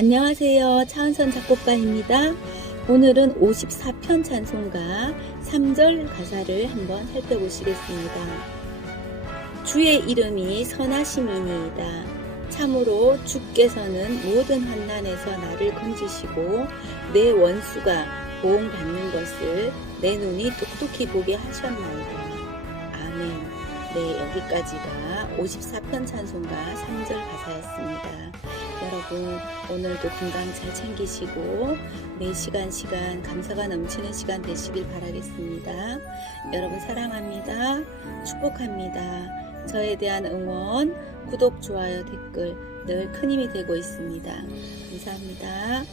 안녕하세요. 차은선 작곡가입니다. 오늘은 54편 찬송가 3절 가사를 한번 살펴보시겠습니다. 주의 이름이 선하심이니이다. 참으로 주께서는 모든 환난에서 나를 건지시고 내 원수가 보응받는 것을 내 눈이 똑똑히 보게 하셨나이다. 아멘. 네, 여기까지가 54편 찬송가 3절 가사였습니다. 여러분, 오늘도 건강 잘 챙기시고, 매 시간 시간 감사가 넘치는 시간 되시길 바라겠습니다. 여러분, 사랑합니다. 축복합니다. 저에 대한 응원, 구독, 좋아요, 댓글 늘 큰 힘이 되고 있습니다. 감사합니다.